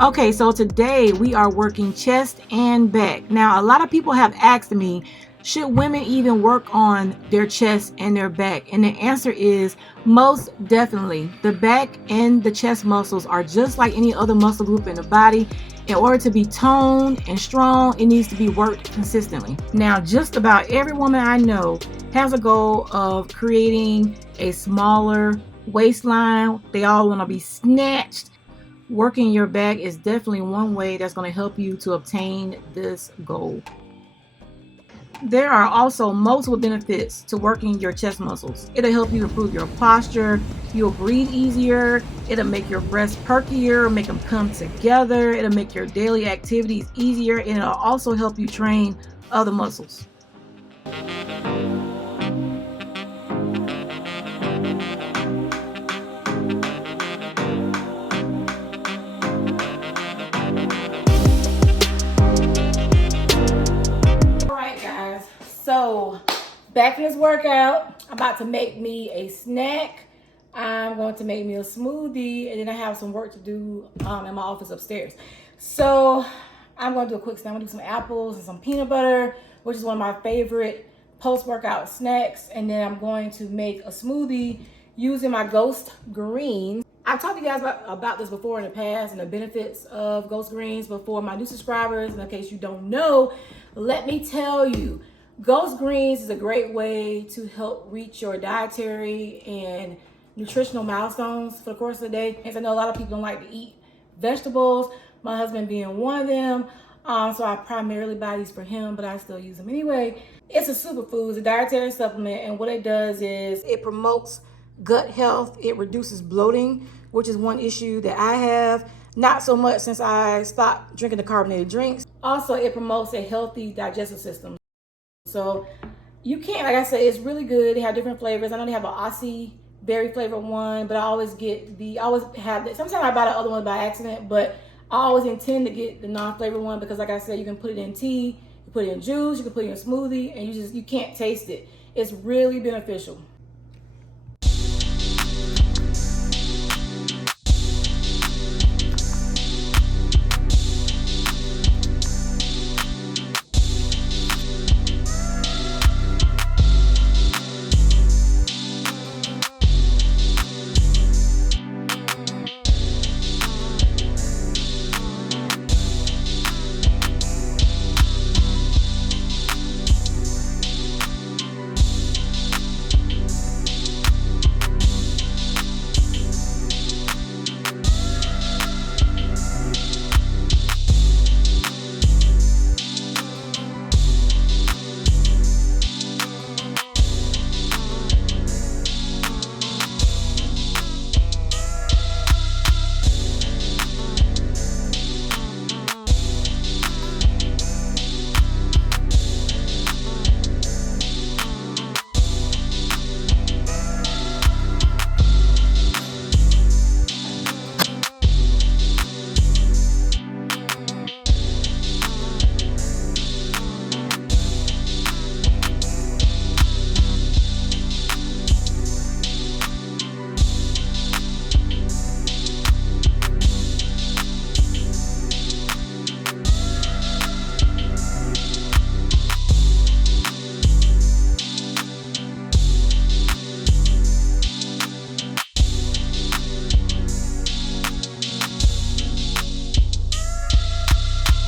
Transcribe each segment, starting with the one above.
Okay, so today we are working chest and back. Now, a lot of people have asked me, should women even work on their chest and their back? And the answer is most definitely. The back and the chest muscles are just like any other muscle group in the body. In order to be toned and strong, it needs to be worked consistently. Now, just about every woman I know has a goal of creating a smaller waistline. They all want to be snatched. Working your back is definitely one way that's going to help you to obtain this goal. There are also multiple benefits to working your chest muscles. It'll help you improve your posture, you'll breathe easier, it'll make your breasts perkier, make them come together, it'll make your daily activities easier, and it'll also help you train other muscles. So back to this workout. I'm about to make me a snack. I'm going to make me a smoothie, and then I have some work to do in my office upstairs. So I'm going to do a quick snack. I'm going to do some apples and some peanut butter, which is one of my favorite post-workout snacks. And then I'm going to make a smoothie using my Ghost Greens. I've talked to you guys about this before in the past and the benefits of Ghost Greens. But for my new subscribers, in case you don't know, let me tell you, Ghost Greens is a great way to help reach your dietary and nutritional milestones for the course of the day. As I know a lot of people don't like to eat vegetables, my husband being one of them. So I primarily buy these for him, but I still use them anyway. It's a superfood, it's a dietary supplement, and what it does is it promotes gut health. It reduces bloating, which is one issue that I have. Not so much since I stopped drinking the carbonated drinks. Also, it promotes a healthy digestive system. So you can't, like I said, it's really good. They have different flavors. I know they have an Aussie berry flavored one, but I always have that. Sometimes I buy the other one by accident, but I always intend to get the non-flavored one because, like I said, you can put it in tea, you put it in juice, you can put it in a smoothie, and you can't taste it. It's really beneficial.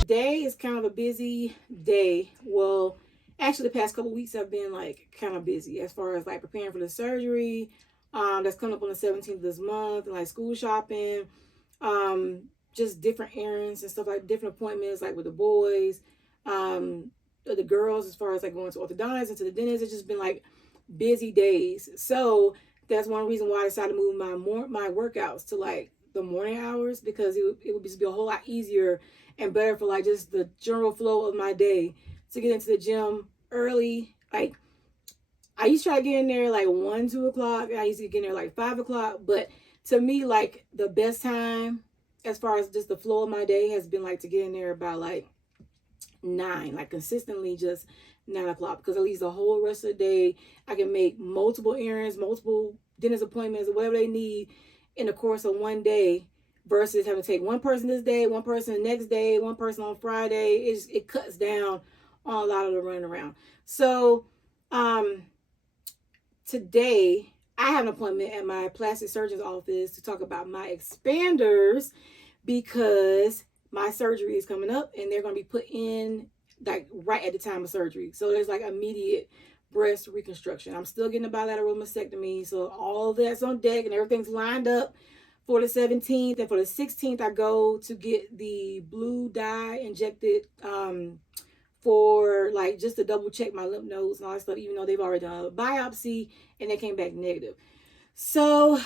Today is kind of a busy day. Well, actually the past couple weeks have been like kind of busy as far as like preparing for the surgery that's coming up on the 17th of this month, and like school shopping, just different errands and stuff, like different appointments like with the boys, the girls, as far as like going to orthodontists and to the dentist. It's just been like busy days. So that's one reason why I decided to move my workouts to like the morning hours, because it would just be a whole lot easier and better for like just the general flow of my day to get into the gym early. Like I used to try to get in there like 1, 2 o'clock. I used to get in there like 5 o'clock. But to me, like the best time as far as just the flow of my day has been like to get in there about like 9, like consistently just 9 o'clock, because at least the whole rest of the day I can make multiple errands, multiple dentist appointments, or whatever they need in the course of one day versus having to take one person this day, one person the next day, one person on Friday. It cuts down on a lot of the running around. So today I have an appointment at my plastic surgeon's office to talk about my expanders because my surgery is coming up and they're going to be put in like right at the time of surgery. So there's like immediate breast reconstruction. I'm still getting a bilateral mastectomy, so all that's on deck and everything's lined up for the 17th. And for the 16th, I go to get the blue dye injected for like just to double check my lymph nodes and all that stuff, even though they've already done a biopsy and they came back negative. So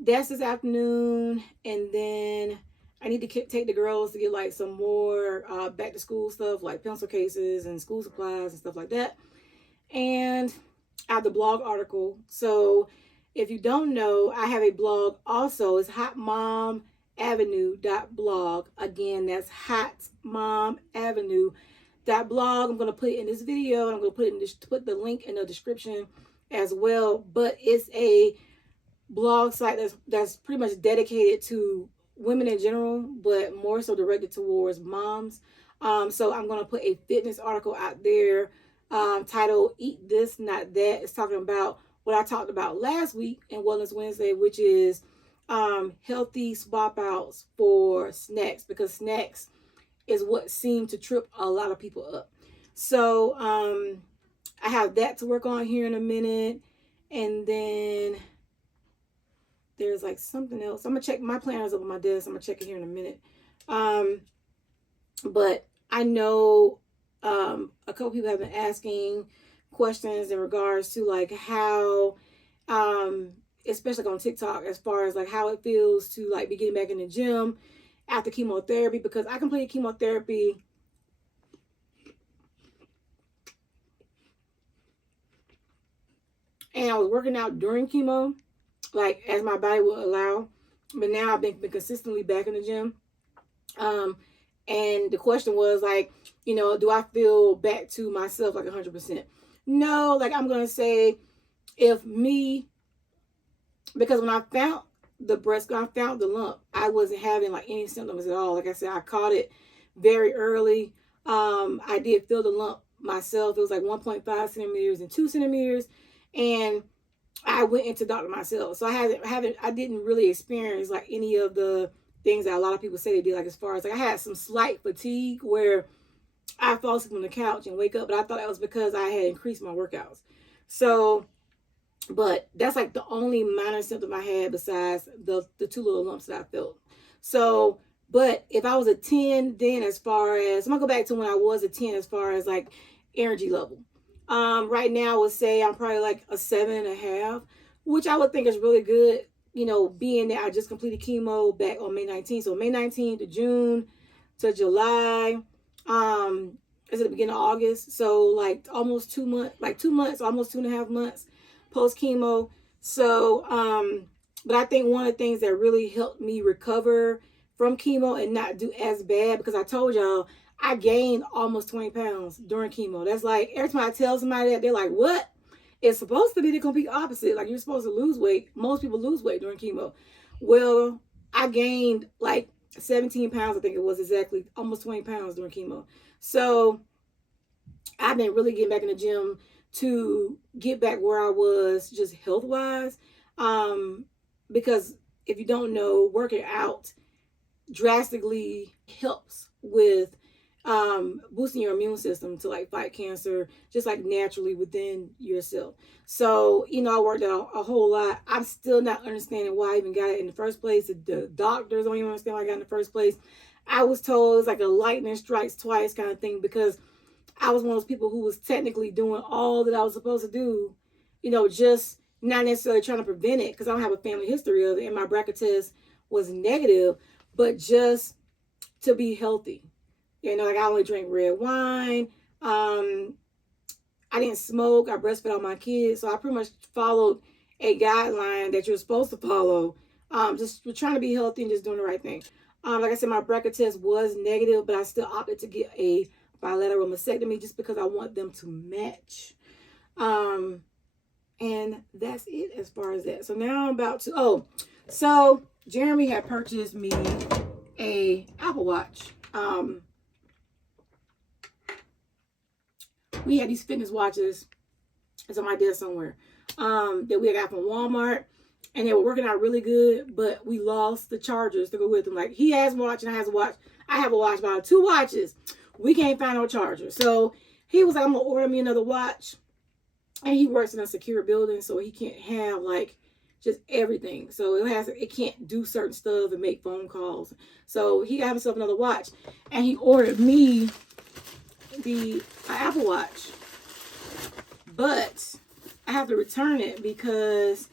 that's this afternoon, and then I need to take the girls to get like some more back to school stuff like pencil cases and school supplies and stuff like that. And I have the blog article. So if you don't know, I have a blog also. It's hotmomavenue.blog. Again, that's hotmomavenue.blog. I'm going to put it in this video, and I'm going to put the link in the description as well. But it's a blog site that's pretty much dedicated to women in general, but more so directed towards moms. So I'm going to put a fitness article out there titled Eat This, Not That. It's talking about what I talked about last week in Wellness Wednesday, which is healthy swap outs for snacks, because snacks is what seemed to trip a lot of people up. So I have that to work on here in a minute. And then there's like something else. I'm going to check my planners up on my desk. I'm going to check it here in a minute. But I know a couple people have been asking questions in regards to like how, especially on TikTok, as far as like how it feels to like be getting back in the gym after chemotherapy, because I completed chemotherapy and I was working out during chemo, like as my body will allow. But now I've been consistently back in the gym. And the question was like, you know, do I feel back to myself like 100%? No, like I'm going to say if me, because when I found the breast, when I found the lump, I wasn't having like any symptoms at all. Like I said, I caught it very early. I did feel the lump myself. It was like 1.5 centimeters and 2 centimeters. And I went into doctor myself. So I didn't really experience like any of the things that a lot of people say they did, like as far as like I had some slight fatigue where I fall asleep on the couch and wake up, but I thought that was because I had increased my workouts. So, but that's like the only minor symptom I had besides the two little lumps that I felt. So, but if I was a 10, then as far as, I'm gonna go back to when I was a 10 as far as like energy level. Right now I would say I'm probably like a 7.5, which I would think is really good. You know, being that I just completed chemo back on May 19th. So May 19th to June to July, is at the beginning of August. So like almost 2 months, almost 2.5 months post chemo. So, but I think one of the things that really helped me recover from chemo and not do as bad, because I told y'all I gained almost 20 pounds during chemo. That's like every time I tell somebody that, they're like, what? It's supposed to be the complete opposite. Like you're supposed to lose weight. Most people lose weight during chemo. Well, I gained like 17 pounds, I think it was exactly, almost 20 pounds during chemo. So I've been really getting back in the gym to get back where I was just health-wise. Because if you don't know, working out drastically helps with boosting your immune system to like fight cancer, just like naturally within yourself. So, you know, I worked out a whole lot. I'm still not understanding why I even got it in the first place. The doctors don't even understand why I got it in the first place. I was told it's like a lightning strikes twice kind of thing, because I was one of those people who was technically doing all that I was supposed to do, you know, just not necessarily trying to prevent it because I don't have a family history of it and my BRCA test was negative, but just to be healthy. You know, like I only drink red wine. I didn't smoke. I breastfed all my kids. So I pretty much followed a guideline that you're supposed to follow. Just trying to be healthy and just doing the right thing. Like I said, my BRCA test was negative, but I still opted to get a bilateral mastectomy just because I want them to match. And that's it as far as that. So now I'm about to, so Jeremy had purchased me a Apple Watch. We had these fitness watches. It's on my desk somewhere. That we got from Walmart, and they were working out really good, but we lost the chargers to go with them. Like, he has a watch and I have a watch. I have a watch, about 2 watches. We can't find no charger. So he was like, I'm gonna order me another watch. And he works in a secure building, so he can't have like just everything. So it can't do certain stuff and make phone calls. So he got himself another watch, and he ordered me the Apple Watch. But I have to return it because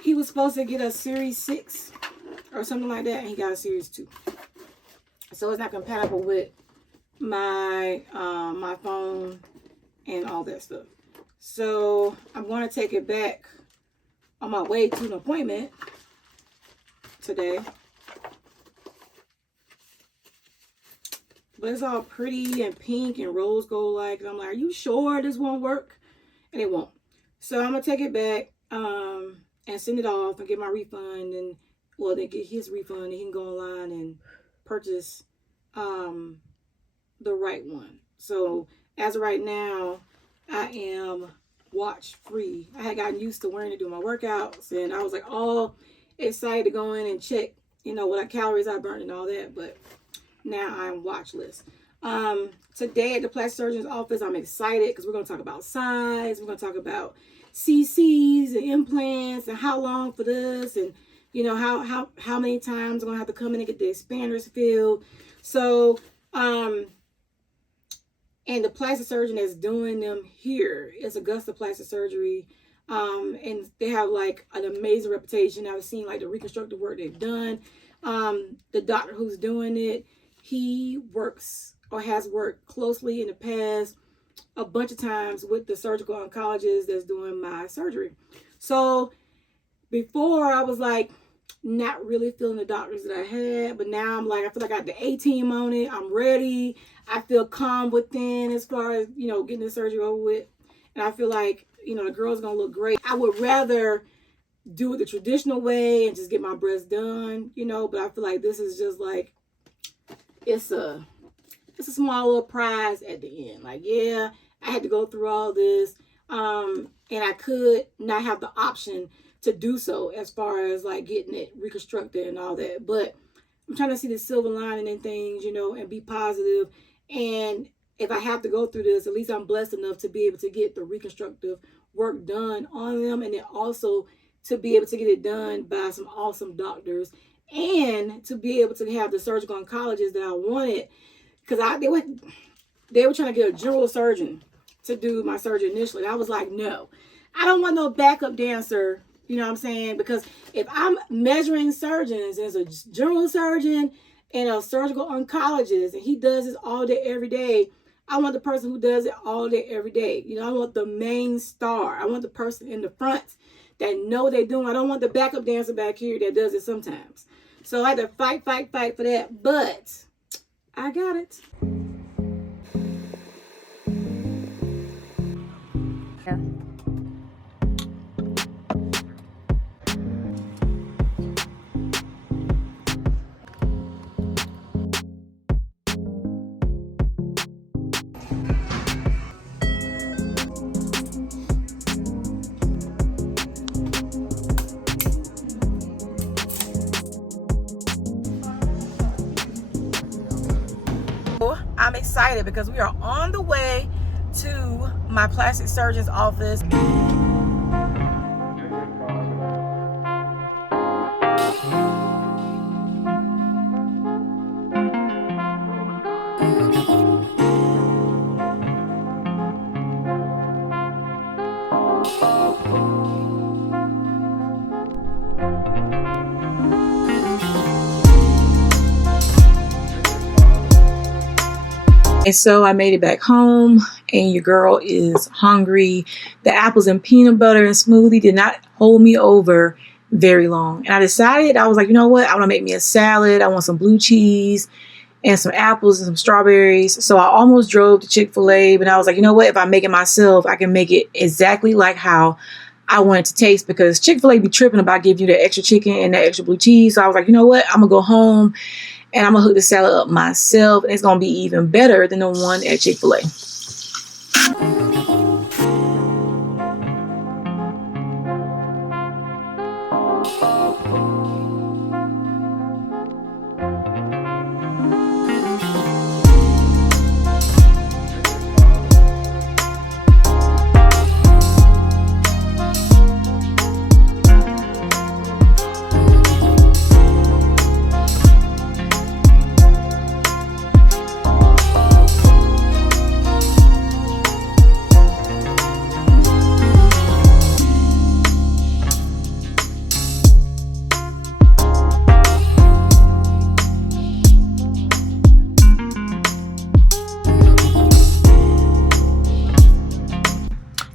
he was supposed to get a Series 6 or something like that, and he got a Series 2. So it's not compatible with my my phone and all that stuff. So I'm going to take it back on my way to an appointment today. But it's all pretty and pink and rose gold like. And I'm like, are you sure this won't work? And it won't. So I'm going to take it back and send it off and get my refund. And, well, then get his refund. And he can go online and purchase the right one. So as of right now, I am watch free. I had gotten used to wearing it to do my workouts, and I was like all excited to go in and check, you know, what calories I burned and all that. But now I'm watchless. Today at the plastic surgeon's office, I'm excited because we're going to talk about size. We're going to talk about CCs and implants and how long for this, and you know how many times I'm going to have to come in and get the expanders filled. So and the plastic surgeon that's doing them here is Augusta Plastic Surgery. And they have like an amazing reputation. I've seen like the reconstructive work they've done. The doctor who's doing it, he works or has worked closely in the past a bunch of times with the surgical oncologist that's doing my surgery. So before I was like not really feeling the doctors that I had, but now I'm like, I feel like I got the A-team on it. I'm ready. I feel calm within as far as, you know, getting the surgery over with. And I feel like, you know, the girl's going to look great. I would rather do it the traditional way and just get my breasts done, you know, but I feel like this is just like, it's a small little prize at the end. Like, yeah, I had to go through all this. And I could not have the option to do so as far as like getting it reconstructed and all that. But I'm trying to see the silver lining in things, you know, and be positive. And if I have to go through this, at least I'm blessed enough to be able to get the reconstructive work done on them, and then also to be able to get it done by some awesome doctors, and to be able to have the surgical oncologist that I wanted, because they were trying to get a general surgeon to do my surgery initially. I was like, no, I don't want no backup dancer. You know what I'm saying? Because if I'm measuring surgeons, there's a general surgeon and a surgical oncologist, and he does this all day, every day. I want the person who does it all day, every day. You know, I want the main star. I want the person in the front that know they're doing. I don't want the backup dancer back here that does it sometimes. So I had to fight for that. But I got it. Yeah. I'm excited because we are on the way to my plastic surgeon's office. And so I made it back home, and your girl is hungry. The apples and peanut butter and smoothie did not hold me over very long. And I decided, I was like, you know what? I want to make me a salad. I want some blue cheese and some apples and some strawberries. So I almost drove to Chick-fil-A, but I was like, you know what? If I make it myself, I can make it exactly like how I wanted to taste, because Chick-fil-A be tripping about giving you that extra chicken and that extra blue cheese. So I was like, you know what? I'm going to go home and I'm going to hook the salad up myself. And it's going to be even better than the one at Chick-fil-A.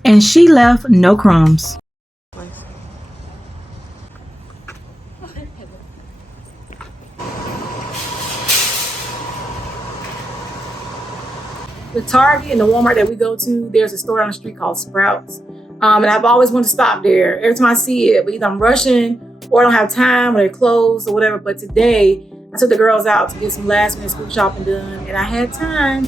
And she left no crumbs. The Target and the Walmart that we go to, there's a store on the street called Sprouts. And I've always wanted to stop there. Every time I see it, but either I'm rushing or I don't have time or they're closed or whatever. But today, I took the girls out to get some last minute school shopping done, and I had time.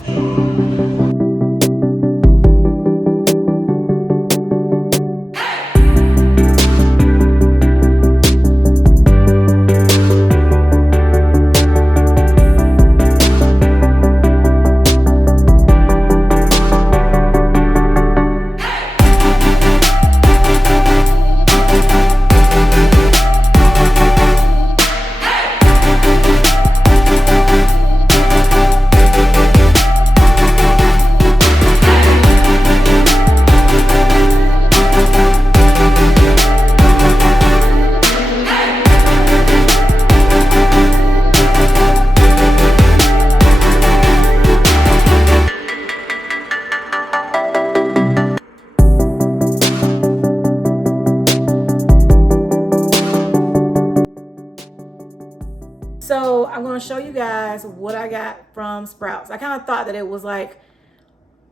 So I'm going to show you guys what I got from Sprouts. I kind of thought that it was like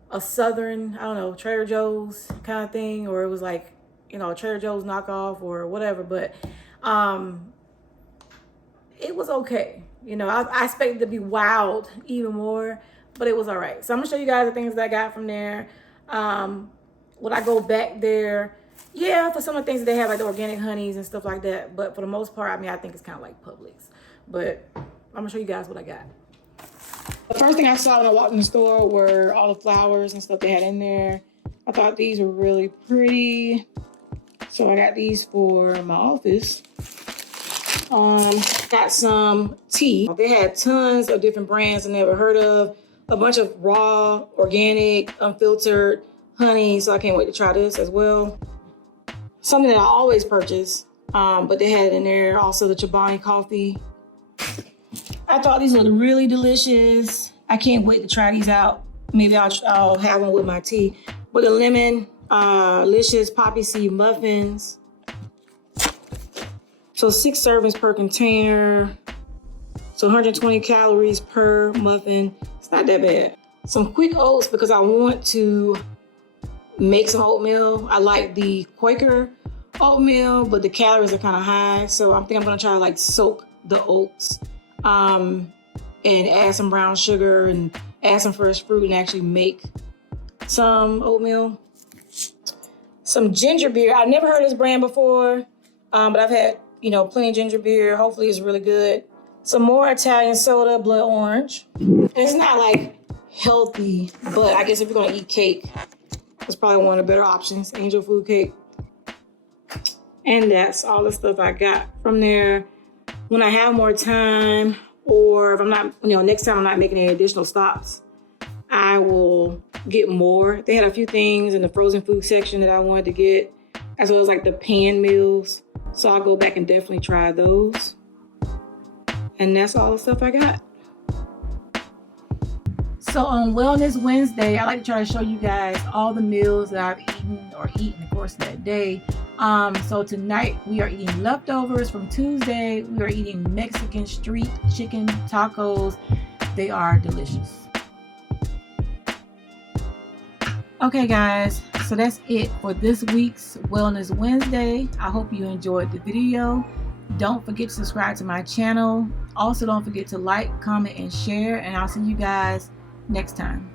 a Southern, I don't know, Trader Joe's kind of thing, or it was like, you know, a Trader Joe's knockoff or whatever, but it was okay. You know, I expected it to be wild even more, but it was all right. So I'm going to show you guys the things that I got from there. Would I go back there? Yeah, for some of the things that they have, like the organic honeys and stuff like that. But for the most part, I mean, I think it's kind of like Publix. But I'm going to show you guys what I got. The first thing I saw when I walked in the store were all the flowers and stuff they had in there. I thought these were really pretty. So I got these for my office. Got some tea. They had tons of different brands I never heard of. A bunch of raw, organic, unfiltered honey. So I can't wait to try this as well. Something that I always purchase, but they had it in there. Also the Chobani coffee. I thought these looked really delicious. I can't wait to try these out. Maybe I'll have one with my tea. With a lemon, delicious poppy seed muffins. So 6 servings per container. So 120 calories per muffin. It's not that bad. Some quick oats because I want to make some oatmeal. I like the Quaker oatmeal, but the calories are kind of high. So I think I'm gonna try to like soak the oats and add some brown sugar and add some fresh fruit and actually make some oatmeal. Some ginger beer. I've never heard of this brand before, but I've had, you know, plenty of ginger beer. Hopefully it's really good. Some more Italian soda, blood orange. And it's not like healthy, but I guess if you're gonna eat cake, it's probably one of the better options, angel food cake. And that's all the stuff I got from there. When I have more time, or if I'm not, you know, next time I'm not making any additional stops, I will get more. They had a few things in the frozen food section that I wanted to get, as well as like the pan meals. So I'll go back and definitely try those. And that's all the stuff I got. So on Wellness Wednesday, I like to try to show you guys all the meals that I've eaten or eaten, of course, that day. So tonight we are eating leftovers from Tuesday. We are eating Mexican street chicken tacos. They are delicious. Okay, guys. So that's it for this week's Wellness Wednesday. I hope you enjoyed the video. Don't forget to subscribe to my channel. Also, don't forget to like, comment, and share. And I'll see you guys next time.